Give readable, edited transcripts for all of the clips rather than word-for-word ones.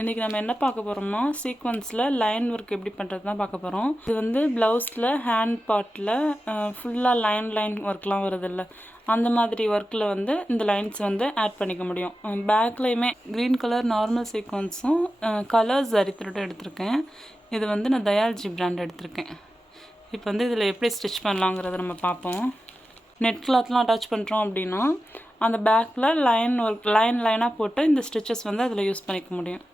இன்றைக்கி நம்ம என்ன பார்க்க போகிறோம்னா சீக்வன்ஸில் லைன் ஒர்க் எப்படி பண்ணுறது தான் பார்க்க போகிறோம். இது வந்து ப்ளவுஸில் ஹேண்ட் பார்ட்டில் ஃபுல்லாக லைன் ஒர்க்லாம் வருதில்ல, அந்த மாதிரி ஒர்க்கில் வந்து இந்த லைன்ஸ் வந்து ஆட் பண்ணிக்க முடியும். பேக்லேயுமே க்ரீன் கலர் நார்மல் சீக்வன்ஸும் கலர்ஸ் அரித்ரோட்டும் எடுத்திருக்கேன். இது வந்து நான் தயால்ஜி பிராண்ட் எடுத்திருக்கேன். இப்போ வந்து இதில் எப்படி ஸ்டிச் பண்ணலாங்கிறத நம்ம பார்ப்போம். நெட் கிளாத்லாம் அட்டாச் பண்ணுறோம் அப்படின்னா அந்த பேக்கில் லைன் ஒர்க் லைனாக போட்டு இந்த ஸ்டிச்சஸ் வந்து அதில் யூஸ் பண்ணிக்க முடியும்.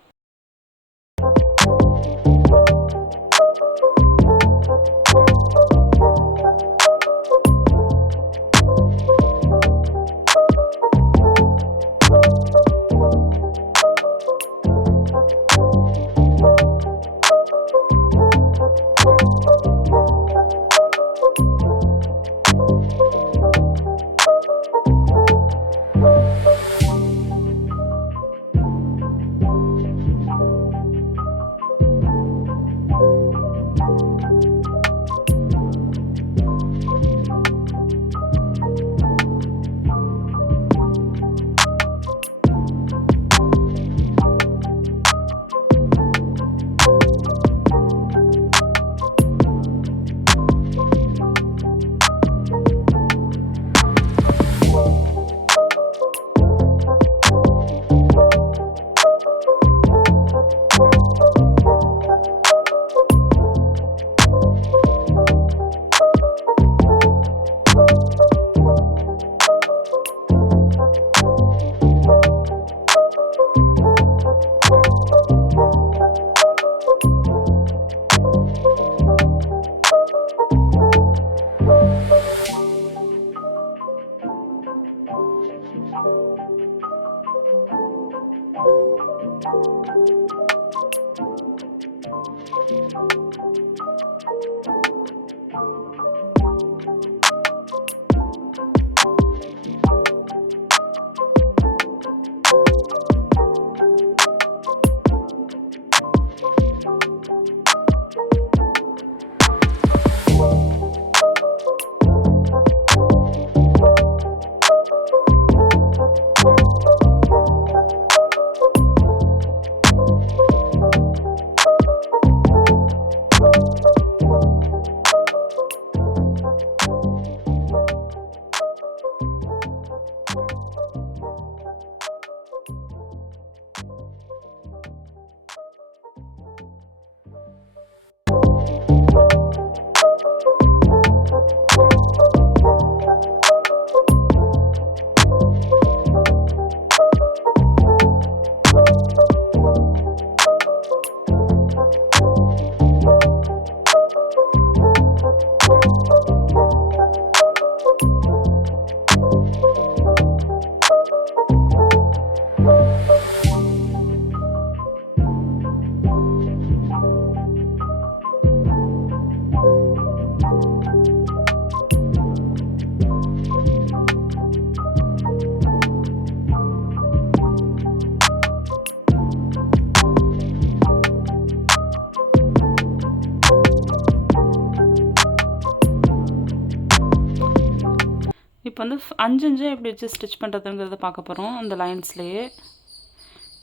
இப்போ வந்து 5 எப்படி வச்சு ஸ்டிச் பண்ணுறதுங்கிறத பார்க்க போகிறோம். அந்த லைன்ஸ்லேயே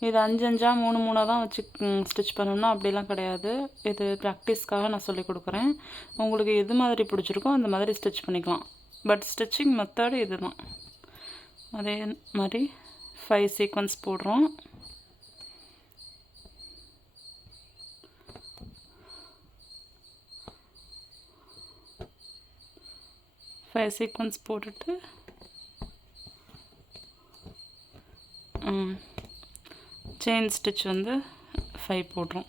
இது 5 3 தான் வச்சு ஸ்டிச் பண்ணணும்னா அப்படிலாம் கிடையாது. இது ப்ராக்டிஸ்க்காக நான் சொல்லி கொடுக்குறேன். உங்களுக்கு எது மாதிரி பிடிச்சிருக்கோ அந்த மாதிரி ஸ்டிச் பண்ணிக்கலாம். பட் ஸ்டிச்சிங் மெத்தடு இது தான். அதே மாதிரி 5 சீக்வன்ஸ் போடுறோம். சீக்வன்ஸ் போட்டுட்டு செயின் ஸ்டிச் வந்து 5 போடுறோம்.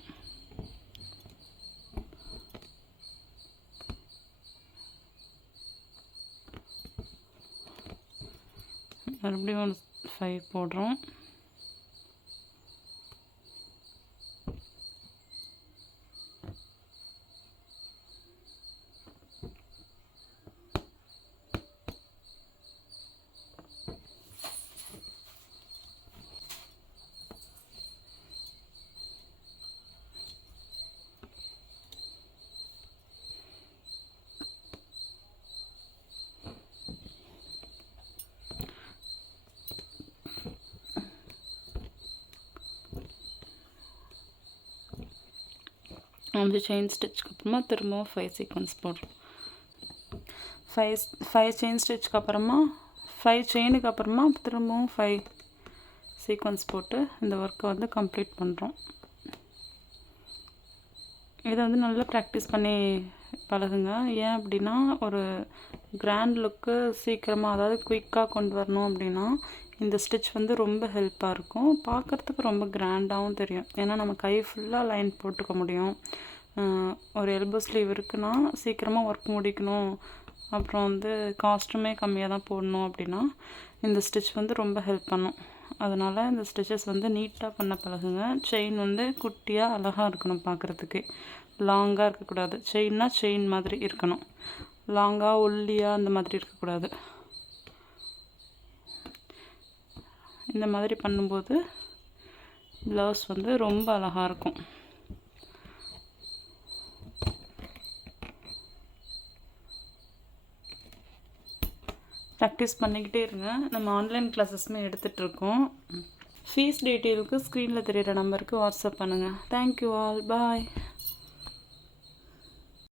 மறுபடியும் 5 போடுறோம். அந்த செயின் ஸ்டிச்சுக்கு அப்புறமா திரும்பவும் 5 சீக்வன்ஸ் போடுறோம். 5 செயின் ஸ்டிச்சுக்கு அப்புறமா 5 செயினுக்கு அப்புறமா திரும்பவும் 5 சீக்வன்ஸ் போட்டு இந்த ஒர்க்கை வந்து கம்ப்ளீட் பண்ணுறோம். இதை வந்து நல்லா ப்ராக்டிஸ் பண்ணி பழகுங்க. ஏன் அப்படின்னா ஒரு கிராண்ட் லுக்கு சீக்கிரமாக, அதாவது குயிக்காக கொண்டு வரணும் அப்படின்னா இந்த ஸ்டிச் வந்து ரொம்ப ஹெல்ப்பாக இருக்கும். பார்க்குறதுக்கு ரொம்ப கிராண்டாகவும் தெரியும். ஏன்னா நம்ம கை ஃபுல்லாக லைன் போட்டுக்க முடியும். ஒரு எல்போ ஸ்லீவ் இருக்குன்னா சீக்கிரமாக ஒர்க் முடிக்கணும், அப்புறம் வந்து காஸ்ட்டுமே கம்மியாக தான் போடணும் அப்படின்னா இந்த ஸ்டிச் வந்து ரொம்ப ஹெல்ப் பண்ணும். அதனால் இந்த ஸ்டிச்சஸ் வந்து நீட்டாக பண்ண பழகுங்க. செயின் வந்து குட்டியாக அழகாக இருக்கணும், பார்க்குறதுக்கு லாங்காக இருக்கக்கூடாது. செயின்னா செயின் மாதிரி இருக்கணும், லாங்காக ஒல்லியாக அந்த மாதிரி இருக்கக்கூடாது. இந்த மாதிரி பண்ணும்போது ப்ளவுஸ் வந்து ரொம்ப அழகாக இருக்கும். ப்ராக்டிஸ் பண்ணிக்கிட்டே இருங்க. நம்ம ஆன்லைன் கிளாஸஸ்மே எடுத்துகிட்ருக்கோம். ஃபீஸ் டீட்டெயிலுக்கு ஸ்க்ரீனில் தெரியிற நம்பருக்கு வாட்ஸ்அப் பண்ணுங்கள். தேங்க்யூ ஆல், பாய்.